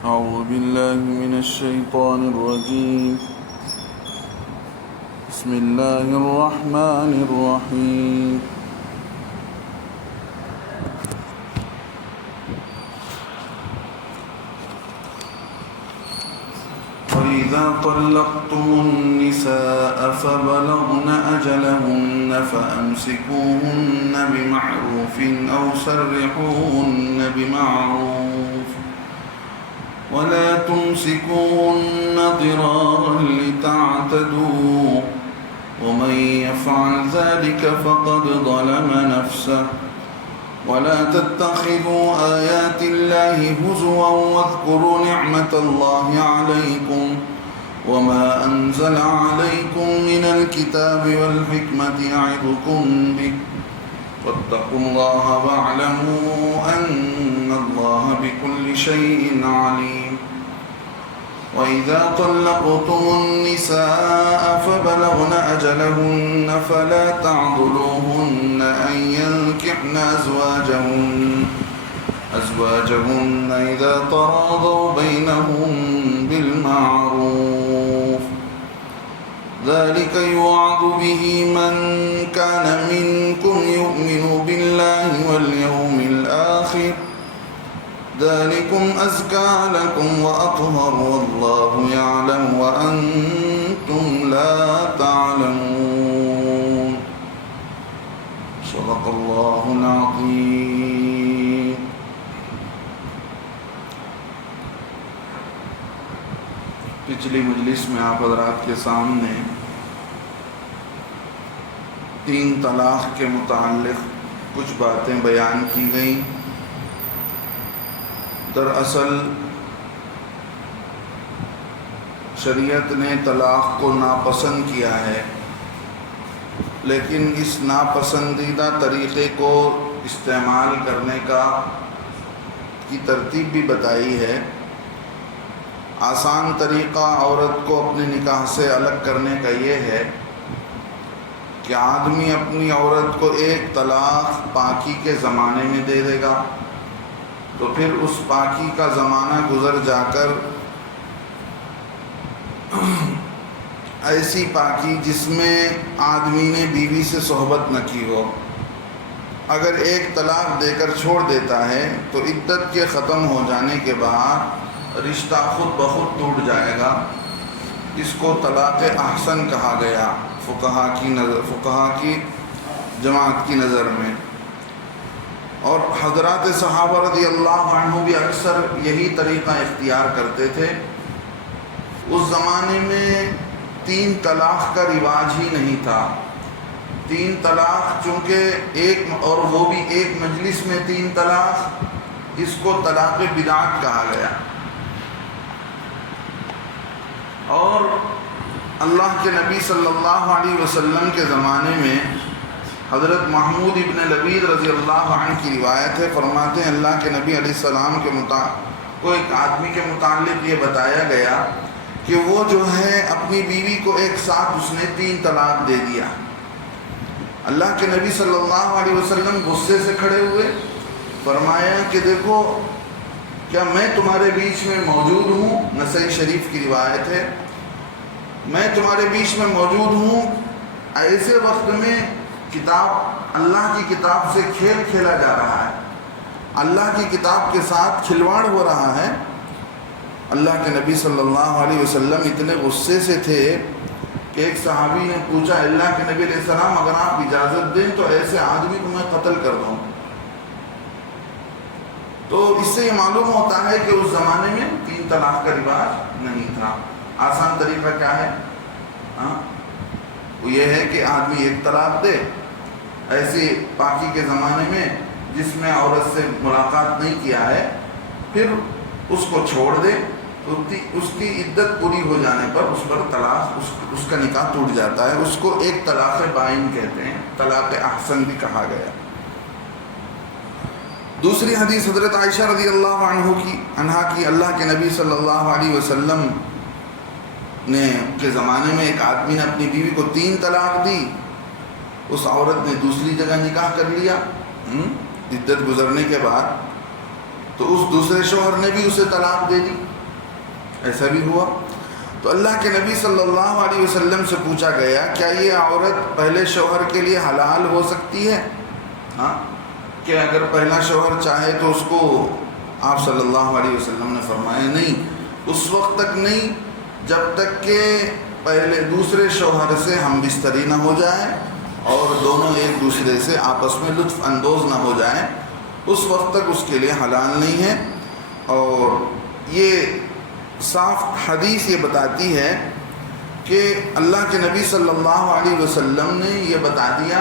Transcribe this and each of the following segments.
أعوذ بالله من الشيطان الرجيم. بسم الله الرحمن الرحيم. وإذا طلقتم النساء فبلغن أجلهن فأمسكوهن بمعروف أو سرحوهن بمعروف ولا تمسكوهن ضرارا لتعتدوا ومن يفعل ذلك فقد ظلم نفسه ولا تتخذوا آيات الله هزوا واذكروا نعمة الله عليكم وما أنزل عليكم من الكتاب والحكمة يعظكم به واتقوا الله واعلموا أن الله بكل شيء عليم. وإذا طلقتم النساء فبلغن أجلهن فلا تعضلوهن أن ينكحن أزواجهن إذا تراضوا بينهم بالمعروف ذلك يوعظ به من كان منكم يؤمن بالله واليوم الآخر ذلكم أزكى لكم وأطهر والله يعلم وأنتم لا تعلمون. صدق الله العظيم. پچھلی مجلس میں آپ حضرات کے سامنے 3 طلاق کے متعلق کچھ باتیں بیان کی گئیں. دراصل شریعت نے طلاق کو ناپسند کیا ہے، لیکن اس ناپسندیدہ طریقے کو استعمال کرنے کی ترتیب بھی بتائی ہے. آسان طریقہ عورت کو اپنے نکاح سے الگ کرنے کا یہ ہے کہ آدمی اپنی عورت کو 1 طلاق پاکی کے زمانے میں دے دے گا، تو پھر اس پاکی کا زمانہ گزر جا کر ایسی پاکی جس میں آدمی نے بیوی سے صحبت نہ کی ہو، اگر 1 طلاق دے کر چھوڑ دیتا ہے تو عدت کے ختم ہو جانے کے بعد رشتہ خود بخود ٹوٹ جائے گا. اس کو طلاق احسن کہا گیا فقہا کی جماعت کی نظر میں. اور حضرات صحابہ رضی اللہ عنہ بھی اکثر یہی طریقہ اختیار کرتے تھے. اس زمانے میں 3 طلاق کا رواج ہی نہیں تھا. 3 طلاق چونکہ اور وہ بھی ایک مجلس میں 3 طلاق، اس کو طلاق بدعت کہا گیا. اور اللہ کے نبی صلی اللہ علیہ وسلم کے زمانے میں حضرت محمود ابن لبید رضی اللہ عنہ کی روایت ہے، فرماتے ہیں اللہ کے نبی علیہ السلام کو ایک آدمی کے متعلق یہ بتایا گیا کہ وہ جو ہے اپنی بیوی کو ایک ساتھ اس نے 3 طلاق دے دیا. اللہ کے نبی صلی اللہ علیہ وسلم غصے سے کھڑے ہوئے، فرمایا کہ دیکھو کیا میں تمہارے بیچ میں موجود ہوں؟ نسائی شریف کی روایت ہے، میں تمہارے بیچ میں موجود ہوں، ایسے وقت میں اللہ کی کتاب سے کھیل کھیلا جا رہا ہے، اللہ کی کتاب کے ساتھ کھلواڑ ہو رہا ہے. اللہ کے نبی صلی اللہ علیہ وسلم اتنے غصے سے تھے کہ ایک صحابی نے پوچھا اللہ کے نبی علیہ السلام اگر آپ اجازت دیں تو ایسے آدمی کو میں قتل کر دوں. تو اس سے یہ معلوم ہوتا ہے کہ اس زمانے میں 3 طلاق کا رواج نہیں تھا. آسان طریقہ کیا ہے؟ وہ یہ ہے کہ آدمی 1 طلاق دے ایسی پاکی کے زمانے میں جس میں عورت سے ملاقات نہیں کیا ہے، پھر اس کو چھوڑ دے تو اس کی عدت پوری ہو جانے پر اس پر طلاق اس کا نکاح ٹوٹ جاتا ہے. اس کو 1 طلاق بائن کہتے ہیں، طلاق احسن بھی کہا گیا. دوسری حدیث حضرت عائشہ رضی اللہ عنہا کی اللہ کے نبی صلی اللہ علیہ وسلم کے زمانے میں ایک آدمی نے اپنی بیوی کو 3 طلاق دی. اس عورت نے دوسری جگہ نکاح کر لیا عدت گزرنے کے بعد. تو اس دوسرے شوہر نے بھی اسے طلاق دے دی، ایسا بھی ہوا۔ تو اللہ کے نبی صلی اللہ علیہ وسلم سے پوچھا گیا کیا یہ عورت پہلے شوہر کے لیے حلال ہو سکتی ہے؟ ہاں، کہ اگر پہلا شوہر چاہے تو اس کو، آپ صلی اللہ علیہ وسلم نے فرمایا نہیں، اس وقت تک نہیں جب تک کہ پہلے دوسرے شوہر سے ہم بستری نہ ہو جائے اور دونوں ایک دوسرے سے آپس میں لطف اندوز نہ ہو جائیں، اس وقت تک اس کے لیے حلال نہیں ہے۔ اور یہ صاف حدیث یہ بتاتی ہے کہ اللہ کے نبی صلی اللہ علیہ وسلم نے یہ بتا دیا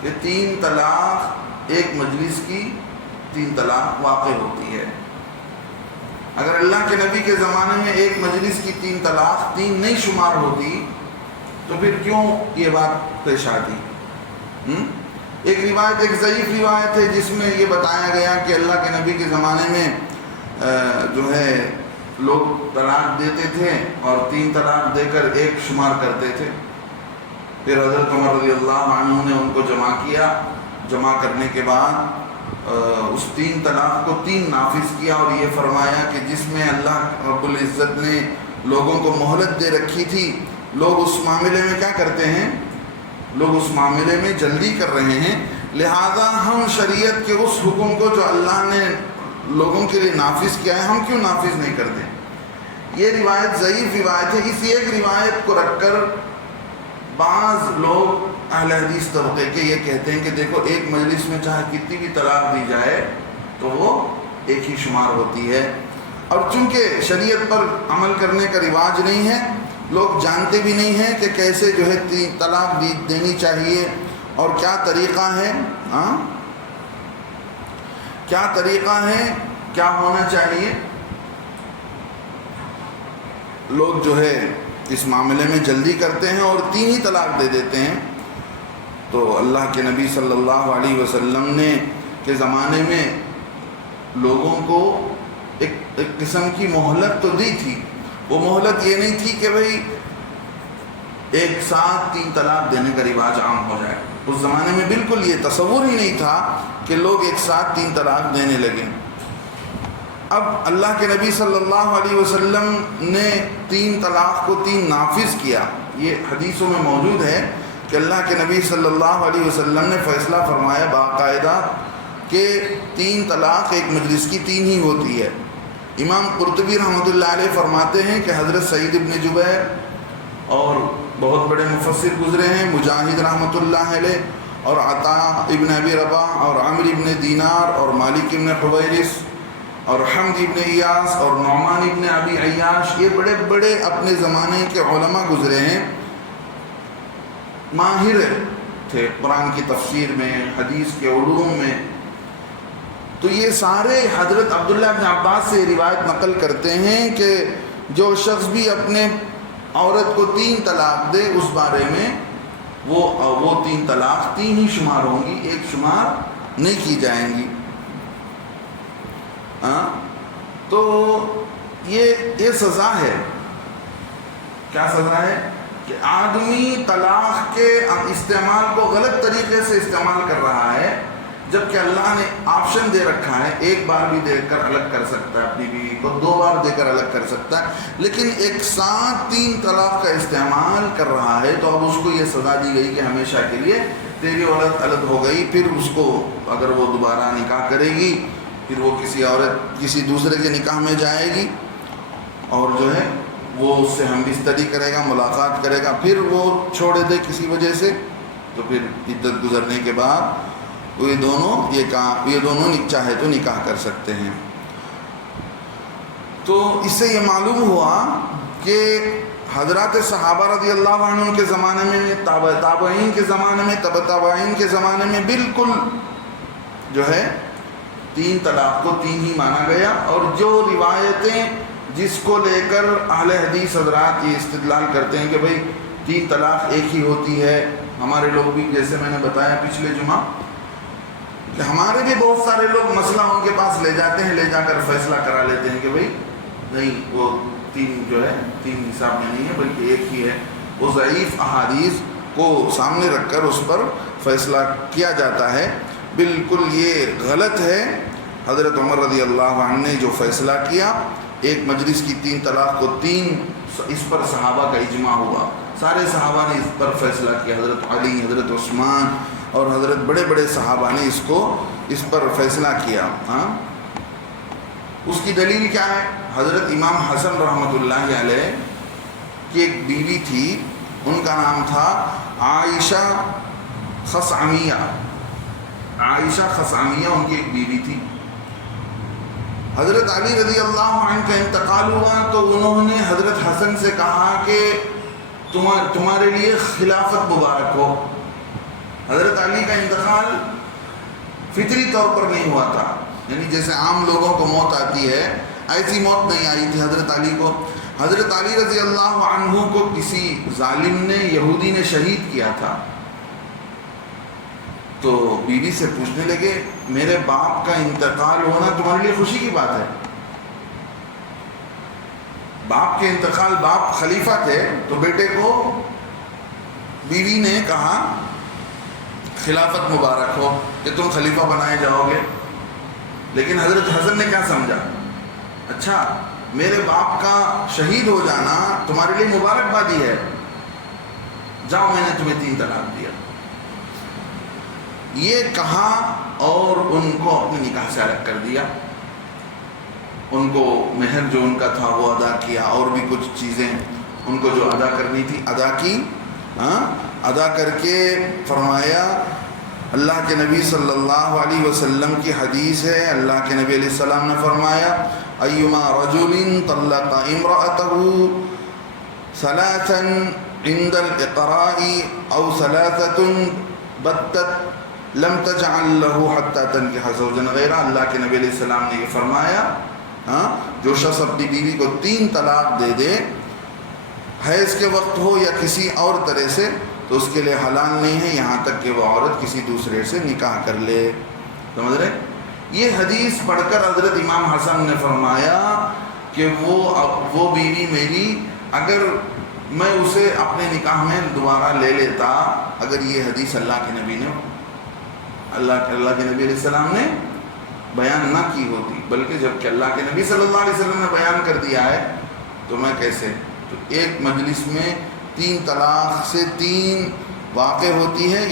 کہ 3 طلاق ایک مجلس کی 3 طلاق واقع ہوتی ہے۔ اگر اللہ کے نبی کے زمانے میں ایک مجلس کی 3 طلاق 3 نہیں شمار ہوتی تو پھر کیوں یہ بات پیش آتی؟ ایک روایت، ایک ضعیف روایت ہے جس میں یہ بتایا گیا کہ اللہ کے نبی کے زمانے میں جو ہے لوگ طلاق دیتے تھے اور 3 طلاق دے کر ایک شمار کرتے تھے۔ پھر حضرت عمر رضی اللہ عنہ نے ان کو جمع کیا، جمع کرنے کے بعد اس 3 طلاق کو 3 نافذ کیا اور یہ فرمایا کہ جس میں اللہ رب العزت نے لوگوں کو مہلت دے رکھی تھی، لوگ اس معاملے میں کیا کرتے ہیں؟ لوگ اس معاملے میں جلدی کر رہے ہیں، لہذا ہم شریعت کے اس حکم کو جو اللہ نے لوگوں کے لیے نافذ کیا ہے ہم کیوں نافذ نہیں کرتے؟ یہ روایت ضعیف روایت ہے۔ اسی ایک روایت کو رکھ کر بعض لوگ اہل حدیث طبقے کے یہ کہتے ہیں کہ دیکھو ایک مجلس میں چاہے کتنی بھی طلاق دی جائے تو وہ ایک ہی شمار ہوتی ہے، اور چونکہ شریعت پر عمل کرنے کا رواج نہیں ہے، لوگ جانتے بھی نہیں ہیں کہ کیسے جو ہے 3 طلاق دینی چاہیے اور کیا طریقہ ہے، کیا طریقہ ہے، کیا ہونا چاہیے۔ لوگ جو ہے اس معاملے میں جلدی کرتے ہیں اور 3 ہی طلاق دے دیتے ہیں۔ تو اللہ کے نبی صلی اللہ علیہ وسلم نے کے زمانے میں لوگوں کو ایک قسم کی مہلت تو دی تھی، وہ مہلت یہ نہیں تھی کہ بھئی ایک ساتھ 3 طلاق دینے کا رواج عام ہو جائے۔ اس زمانے میں بالکل یہ تصور ہی نہیں تھا کہ لوگ ایک ساتھ 3 طلاق دینے لگیں۔ اب اللہ کے نبی صلی اللہ علیہ وسلم نے 3 طلاق کو 3 نافذ کیا۔ یہ حدیثوں میں موجود ہے کہ اللہ کے نبی صلی اللہ علیہ وسلم نے فیصلہ فرمایا باقاعدہ کہ 3 طلاق ایک مجلس کی 3 ہی ہوتی ہے۔ امام قرطبی رحمۃ اللہ علیہ فرماتے ہیں کہ حضرت سعید ابن جبیر اور بہت بڑے مفسر گزرے ہیں، مجاہد رحمۃ اللہ علیہ اور عطاء ابن ابی رباح اور عمر ابن دینار اور مالک ابن حویرث اور حمد ابن ایاس اور نعمان ابن ابی عیاش، یہ بڑے بڑے اپنے زمانے کے علماء گزرے ہیں، ماہر تھے قرآن کی تفسیر میں، حدیث کے علوم میں۔ تو یہ سارے حضرت عبداللہ ابن عباس سے روایت نقل کرتے ہیں کہ جو شخص بھی اپنے عورت کو 3 طلاق دے اس بارے میں وہ 3 طلاق 3 ہی شمار ہوں گی، ایک شمار نہیں کی جائیں گی۔ تو یہ سزا ہے۔ کیا سزا ہے؟ کہ آدمی طلاق کے استعمال کو غلط طریقے سے استعمال کر رہا ہے، جبکہ اللہ نے آپشن دے رکھا ہے، 1 بار بھی دے کر الگ کر سکتا ہے اپنی بیوی کو، 2 بار دے کر الگ کر سکتا ہے، لیکن ایک ساتھ 3 طلاق کا استعمال کر رہا ہے تو اب اس کو یہ سزا دی گئی کہ ہمیشہ کے لیے تیری عورت الگ ہو گئی۔ پھر اس کو اگر وہ دوبارہ نکاح کرے گی پھر وہ کسی دوسرے کے نکاح میں جائے گی اور جو ہے وہ اس سے ہم بستری کرے گا، ملاقات کرے گا، پھر وہ چھوڑے دے کسی وجہ سے تو پھر عدت گزرنے کے بعد یہ دونوں چاہے تو نکاح کر سکتے ہیں۔ تو اس سے یہ معلوم ہوا کہ حضرات صحابہ رضی اللہ عنہ کے زمانے میں، تابعین کے زمانے میں، تابعین کے زمانے میں بالکل جو ہے 3 طلاق کو 3 ہی مانا گیا، اور جو روایتیں جس کو لے کر اہل حدیث حضرات یہ استدلال کرتے ہیں کہ بھئی 3 طلاق ایک ہی ہوتی ہے، ہمارے لوگ بھی جیسے میں نے بتایا پچھلے جمعہ کہ ہمارے بھی بہت سارے لوگ مسئلہ ان کے پاس لے جاتے ہیں، لے جا کر فیصلہ کرا لیتے ہیں کہ بھئی نہیں وہ 3 جو ہے 3 حساب میں نہیں ہے بلکہ ایک ہی ہے۔ وہ ضعیف احادیث کو سامنے رکھ کر اس پر فیصلہ کیا جاتا ہے، بالکل یہ غلط ہے۔ حضرت عمر رضی اللہ عنہ نے جو فیصلہ کیا، ایک مجلس کی 3 طلاق کو 3 اس پر صحابہ کا اجماع ہوا، سارے صحابہ نے اس پر فیصلہ کیا، حضرت علی، حضرت عثمان اور حضرت بڑے بڑے صحابہ نے اس پر فیصلہ کیا۔ ہاں، اس کی دلیل کیا ہے؟ حضرت امام حسن رحمۃ اللہ علیہ کی ایک بیوی تھی، ان کا نام تھا عائشہ خثعمیہ۔ عائشہ خثعمیہ ان کی ایک بیوی تھی۔ حضرت علی رضی اللہ عنہ کا انتقال ہوا تو انہوں نے حضرت حسن سے کہا کہ تمہارے لیے خلافت مبارک ہو۔ حضرت علی کا انتقال فطری طور پر نہیں ہوا تھا، یعنی جیسے عام لوگوں کو موت آتی ہے ایسی موت نہیں آئی تھی حضرت علی کو۔ حضرت علی رضی اللہ عنہ کو کسی ظالم نے، یہودی نے شہید کیا تھا، تو بیوی سے پوچھنے لگے میرے باپ کا انتقال ہونا تمہارے لیے خوشی کی بات ہے؟ باپ کے انتقال، باپ خلیفہ تھے تو بیٹے کو بیوی نے کہا خلافت مبارک ہو کہ تم خلیفہ بنائے جاؤ گے۔ لیکن حضرت حسن نے کیا سمجھا، اچھا میرے باپ کا شہید ہو جانا تمہارے لیے مبارکبادی ہے، جاؤ میں نے تمہیں 3 طلاق دیا، یہ کہا اور ان کو اپنے نکاح سے الگ کر دیا۔ ان کو مہر جو ان کا تھا وہ ادا کیا، اور بھی کچھ چیزیں ان کو جو ادا کرنی تھی ادا کی۔ ادا کر کے فرمایا، اللہ کے نبی صلی اللہ علیہ وسلم کی حدیث ہے، اللہ کے نبی علیہ السلام نے فرمایا ایما رجل طلق امرأته 3 عند الإقراء او 3 بتت لم تجعل له حتى تنكح زوجا غیرہ۔ اللہ کے نبی علیہ السلام نے یہ فرمایا، جو شخص اپنی بیوی کو 3 طلاق دے دے، حیض کے وقت ہو یا کسی اور طرح سے، تو اس کے لیے حلال نہیں ہے یہاں تک کہ وہ عورت کسی دوسرے سے نکاح کر لے۔ سمجھ رہے؟ یہ حدیث پڑھ کر حضرت امام حسن نے فرمایا کہ وہ بیوی میری، اگر میں اسے اپنے نکاح میں دوبارہ لے لیتا، اگر یہ حدیث اللہ کے نبی علیہ السلام نے بیان نہ کی ہوتی، بلکہ جب کہ اللہ کے نبی صلی اللہ علیہ وسلم نے بیان کر دیا ہے تو میں کیسے؟ تو ایک مجلس میں 3 طلاق سے 3 واقع ہوتی ہے۔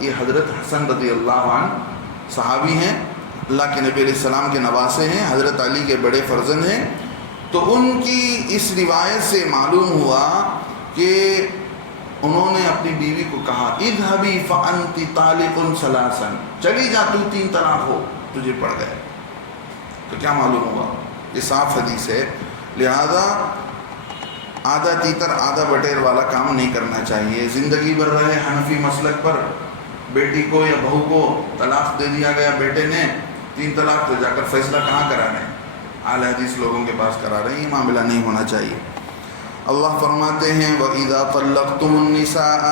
یہ حضرت حسن رضی اللہ عنہ صحابی ہیں، اللہ کے نبی علیہ السلام کے نواسے ہیں، حضرت علی کے بڑے فرزند ہیں۔ تو ان کی اس روایت سے معلوم ہوا کہ انہوں نے اپنی بیوی کو کہا اذهبي فانت طالق 3، چلی جا تو 3 طلاق ہو، تجھے پڑ گئے۔ تو کیا معلوم ہوا؟ یہ صاف حدیث ہے۔ لہذا آدھا تیتر آدھا بٹیر والا کام نہیں کرنا چاہیے۔ زندگی بھر رہے حنفی مسلک پر، بیٹی کو یا بہو کو طلاق دے دیا گیا، بیٹے نے 3 طلاق، تو جا کر فیصلہ کہاں کرا رہے ہیں؟ اہل حدیث لوگوں کے پاس کرا رہے ہیں۔ یہ معاملہ نہیں ہونا چاہیے۔ اللہ فرماتے ہیں وَإِذَا طَلَّقْتُمُ النِّسَاءَ